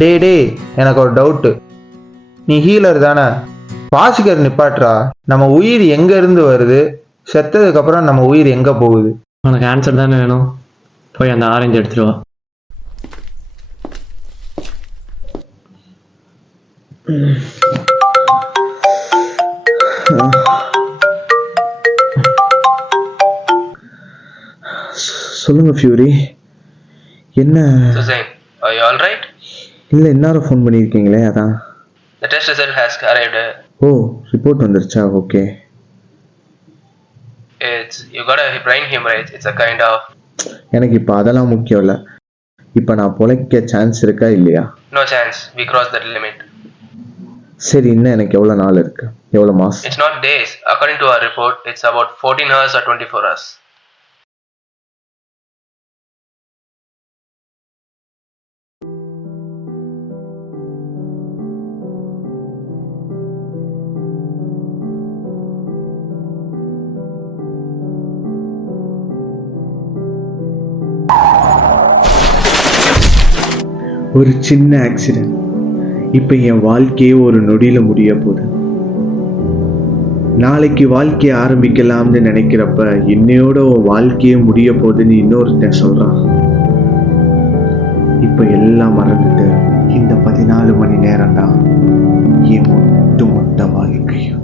டே எனக்கு ஒரு டவுட்டு. நீ ஹீலர் தானே? வாசிக்கிற நிப்பாட்றா. நம்ம உயிர் எங்க இருந்து வருது? செத்ததுக்கு அப்புறம் நம்ம உயிர் எங்க போகுது? உனக்கு ஆன்சர் தானே வேணும், போய் அந்த ஆரஞ்சு எடுத்துட்டு வா. சொல்லுங்க ஃபியூரி, என்ன? Suzain, are you alright? இல்லை, இந்நேரம் ஃபோன் பண்ணியிருக்கீங்களே, அதான். The test result has arrived. ஓ, ரிப்போர்ட் வந்துருச்சா? Okay. You got a brain hemorrhage. It's a kind of. எனக்கு இப்போ அதெல்லாம் முக்கியம் இல்லை. இப்போ நான் பொழைக்க சான்ஸ் இருக்கா இல்லையா? No chance. We crossed that limit. சரி, இன்னும் எனக்கு எவ்வளோ நாள் இருக்கு? எவ்வளோ மாசம்? It's not days. According to our report, it's about 14 hours or 24 hours. ஒரு சின்ன ஆக்சிடென்ட் இப்போ என் வாழ்க்கையே ஒரு நொடியில் முடிய போகுது. நாளைக்கு வாழ்க்கையை ஆரம்பிக்கலாம்னு நினைக்கிறப்ப இன்னையோட வாழ்க்கையே முடிய போகுதுன்னு இன்னொருத்தன் சொல்றான். இப்போ எல்லாம் மறந்துட்டு இந்த 14 மணி நேரம் தான் என் மொத்த வாழ்க்கையும்.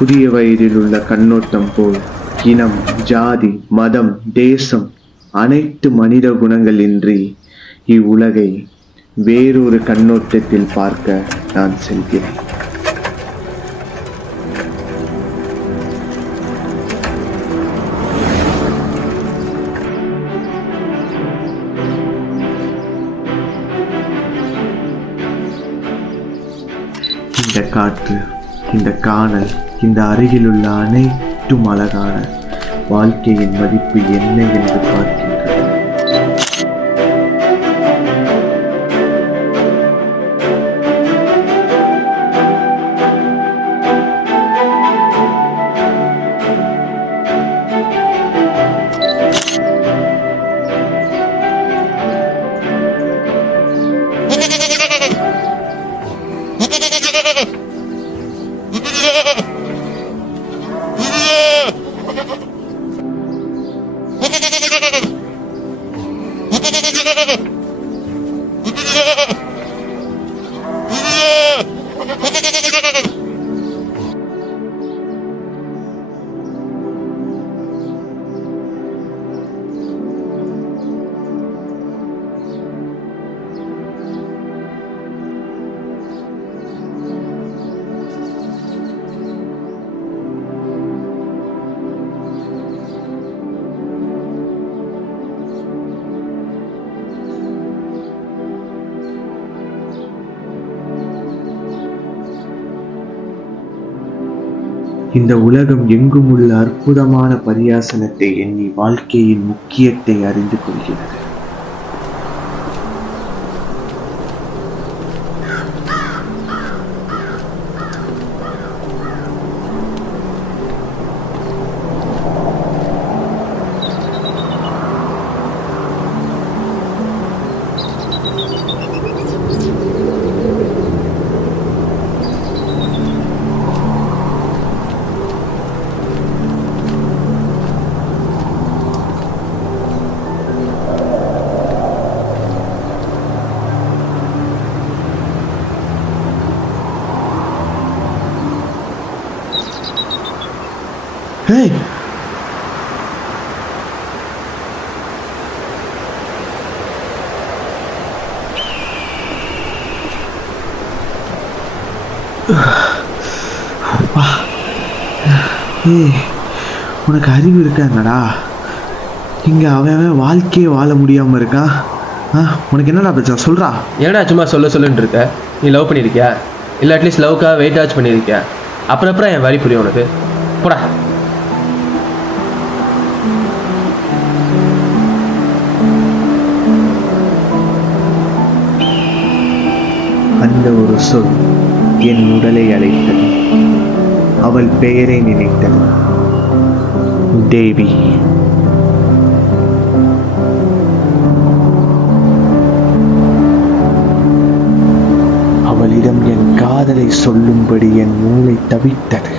புதிய வயதில் உள்ள கண்ணோட்டம் போல் இனம், ஜாதி, மதம், தேசம் அனைத்து மனித குணங்கள் இன்றி இவ்வுலகை வேறொரு கண்ணோட்டத்தில் பார்க்க நான் செல்கிறேன். இந்த காற்று, இந்த காணல், இந்த அருகிலுள்ள அனைத்தும் அழகான வாழ்க்கையின் மதிப்பு என்ன என்று பார்க்கின்றன. இந்த உலகம் எங்கும் உள்ள அற்புதமான பரியாசனத்தை எண்ணி வாழ்க்கையின் முக்கியத்தை அறிந்து கொள்கிறது. ஏய், ஏய், உனக்கு அறிவு இருக்காங்கடா. இங்க அவன் வாழ்க்கையே வாழ முடியாம இருக்கான். உனக்கு என்னடா பிரச்சனை சொல்றா. ஏன்டா சும்மா சொல்லுன்னு இருக்க? நீ லவ் பண்ணியிருக்கியா? இல்லை அட்லீஸ்ட் லவ்க்காக வெயிட் வாட்ச் பண்ணியிருக்கியா? அப்புறம் என் வழி புரியும் உனக்கு. போடா. அந்த ஒரு சொல் என் உடலை அழைத்தது. அவள் பெயரை நினைத்தது. தேவி. அவளிடம் என் காதலை சொல்லும்படி என் மூளை தவித்தது.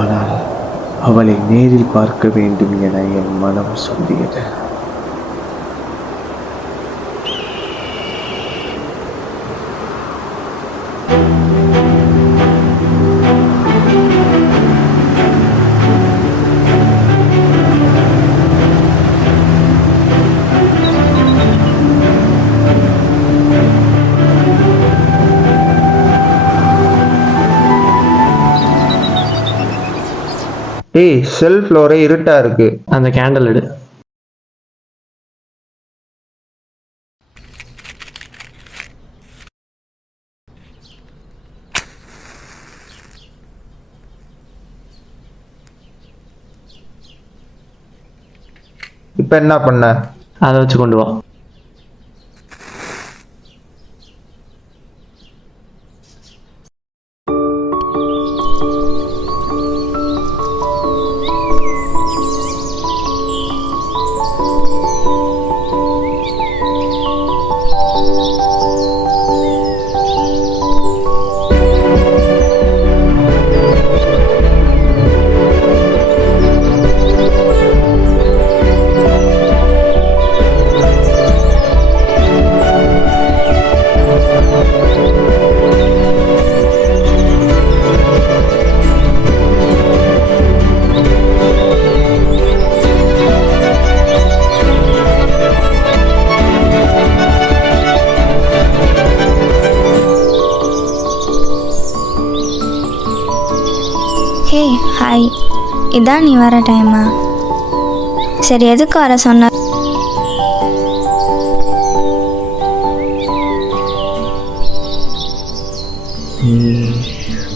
ஆனால் அவளை நேரில் பார்க்க வேண்டும் என என் மனம் சொல்லியது. ஏய், செல் ஃப்ளோரே இருட்டா இருக்கு. அந்த கேண்டில் எடு. இப்ப என்ன பண்ண? அதை வச்சு கொண்டு வா. ஹே ஹாய், இதான் நீ வர டைமா? சரி, எதுக்கு வர சொன்ன?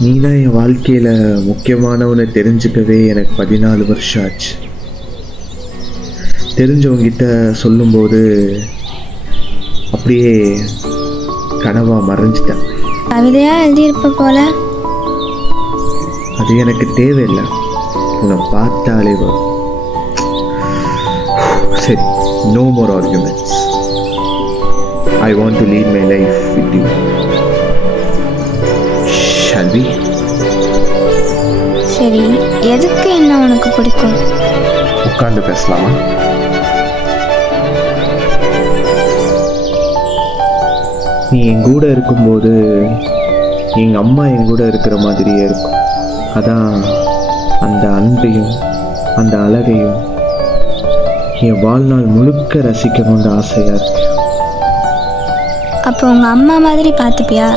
நீ தான் என் வாழ்க்கையில முக்கியமானவனை தெரிஞ்சுக்கவே எனக்கு 14 வருஷம் ஆச்சு. தெரிஞ்சவங்கிட்ட சொல்லும்போது அப்படியே கனவா மறைஞ்சிட்டேன். கவிதையா எழுதியிருப்ப போல. அது எனக்கு தேவையில்லை, உன்னை பார்த்தாலே வரும். சரி, no more arguments. I want to lead my life with you. Shall we? சரி, எதுக்கு என்ன உனக்கு பிடிக்கும்? உட்கார்ந்து பேசலாமா? நீ என் கூட இருக்கும்போது எங்க அம்மா என் கூட இருக்கிற மாதிரியே இருக்கும். அதான் அந்த அன்பையும் அந்த அழகையும் என் வாழ்நாள் முழுக்க ரசிக்கணும்னு ஆசையா இருக்கு. அப்போ உங்க அம்மா மாதிரி பார்த்துப்பியா?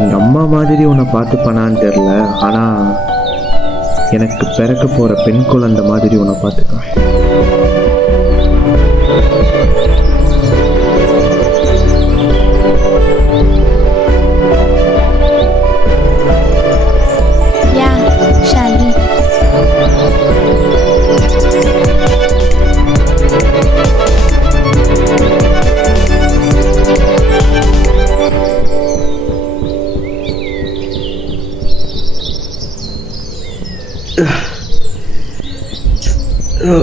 எங்க அம்மா மாதிரி உன்னை பார்த்துப்பனான்னு தெரியல, ஆனா எனக்கு பிறக்க போற பெண் குழந்தை மாதிரி உன்னை பார்த்துக்குவேன். Yeah.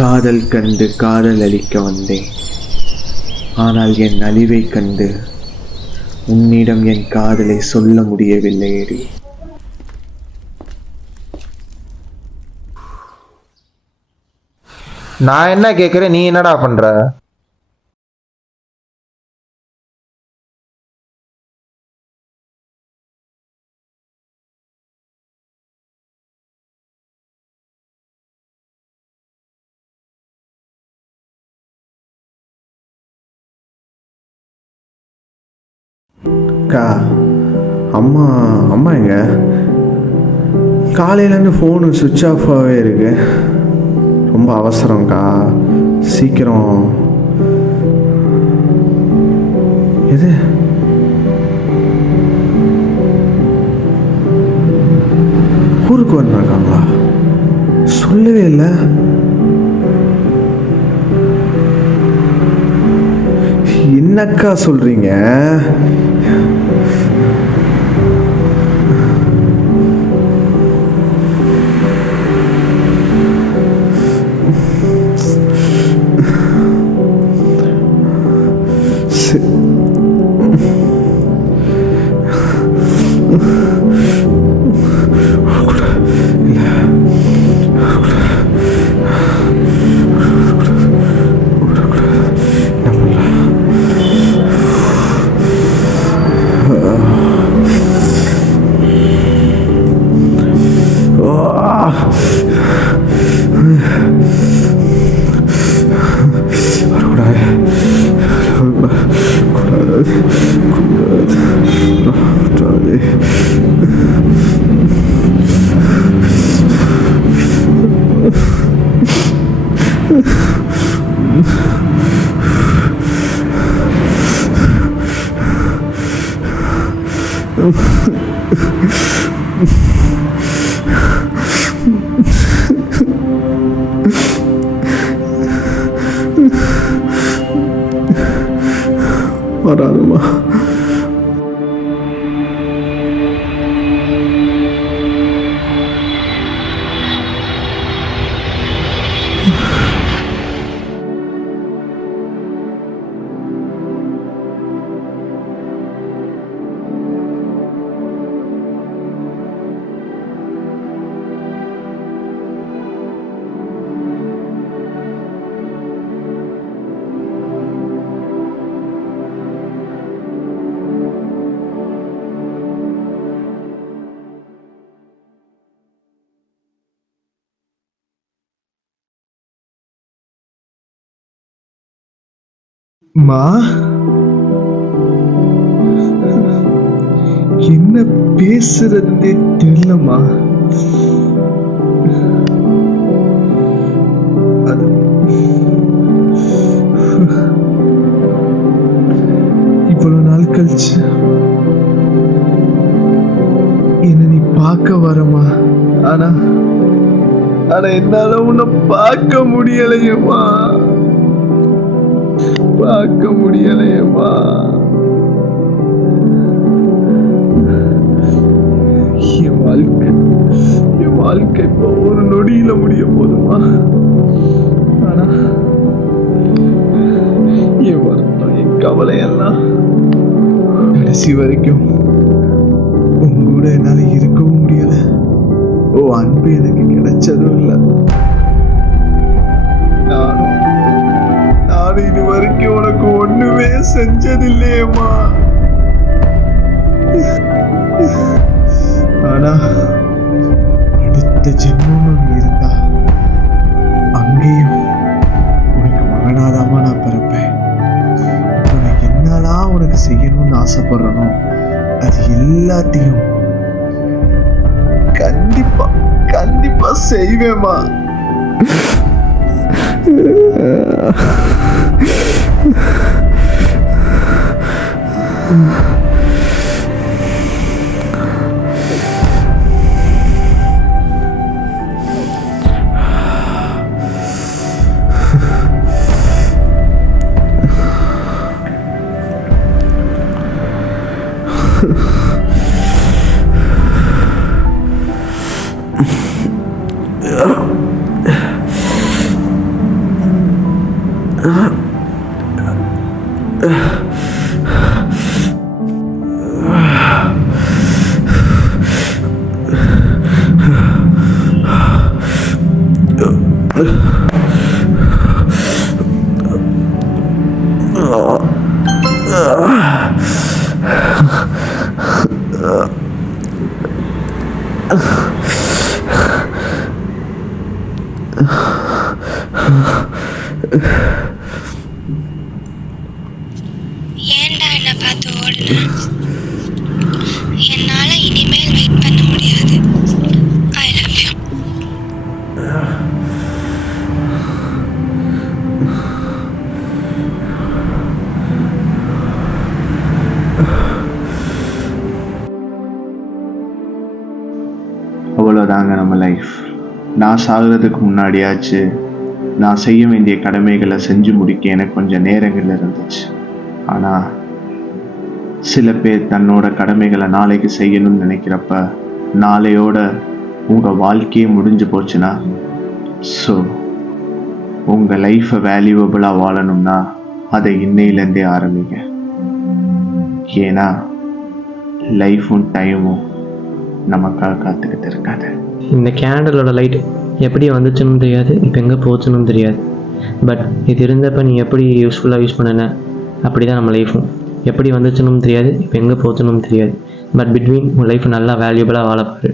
காதல் கண்டு காதல் அளிக்க வந்தேன், ஆனால் என் அழிவை கண்டு உன்னிடம் என் காதலை சொல்ல முடியவில்லையேடி. நான் என்ன கேட்குறேன், நீ என்னடா பண்ற? அக்கா, அம்மா அம்மா எங்க? காலையிலேருந்து ஃபோனு சுவிட்ச் ஆஃபாகவே இருக்கு. ரொம்ப அவசரம்க்கா, சீக்கிரம். எது ஊருக்கு வந்தாங்களா? சொல்லவே இல்லை. என்னக்கா சொல்றீங்க? வராதுமா. மா, என்ன பேசுறதுன்னே தெரியலமா. இவ்வளவு நாள் கழிச்சு என்ன நீ பார்க்க வரமா? ஆனா என்னால உன்னை பார்க்க முடியலையேம்மா, பார்க்க முடியலையேம்மா. என் வாழ்க்கை இப்போ ஒரு நொடியில முடிய போதுமா. ஆனா என் வருத்தம், என் கவலை எல்லாம் கடைசி வரைக்கும் உங்க கூட என்னால இருக்கவும் முடியல. ஓ அன்பு எனக்கு கிடைச்சதும் இல்லை. நானும் இது வரைக்கும் உனக்கு ஒண்ணுமே செஞ்சதில்லையேம்மா. ஆனா அடுத்த ஜென்மம் இருந்தா அங்கேயும் உனக்கு மகனாதாமா நான் பிறப்பேன். இப்போ நான் என்னெல்லாம் உனக்கு செய்யணும்னு ஆசைப்படுறனோ அது எல்லாத்தையும் கண்டிப்பா செய்வேம்மா. ஏன்டா என்னை பார்த்து ஓடுன? என்னால் இனிமேல் வெயிட் பண்ண முடியாது. I love you. அவ்வளோதாங்க நம்ம லைஃப். நான் சாகிறதுக்கு முன்னாடியாச்சு நான் செய்ய வேண்டிய கடமைகளை செஞ்சு முடிக்க எனக்கு கொஞ்சம் நேரங்கள் இருந்துச்சு. ஆனால் சில பேர் தன்னோட கடமைகளை நாளைக்கு செய்யணும்னு நினைக்கிறப்ப நாளையோட உங்கள் வாழ்க்கையே முடிஞ்சு போச்சுன்னா, ஸோ உங்கள் லைஃப்பை வேல்யூவபுளாக வாழணும்னா அதை இன்னையிலேருந்தே ஆரம்பிங்க. ஏன்னா லைஃபும் டைமும் நமக்காக காத்துக்கிட்டு இருக்காது. இந்த கேண்டலோட லைட் எப்படி வந்துச்சுன்னு தெரியாது, இப்போ எங்கே போச்சுன்னு தெரியாது. பட் இது இருந்தப்போ நீ எப்படி யூஸ்ஃபுல்லாக யூஸ் பண்ணன, அப்படி தான் நம்ம லைஃப்பும். எப்படி வந்துச்சுன்னு தெரியாது, இப்போ எங்கே போச்சுன்னு தெரியாது. பட் பிட்வீன் உன் லைஃப் நல்லா வேல்யூபலாக வாழப்பாரு.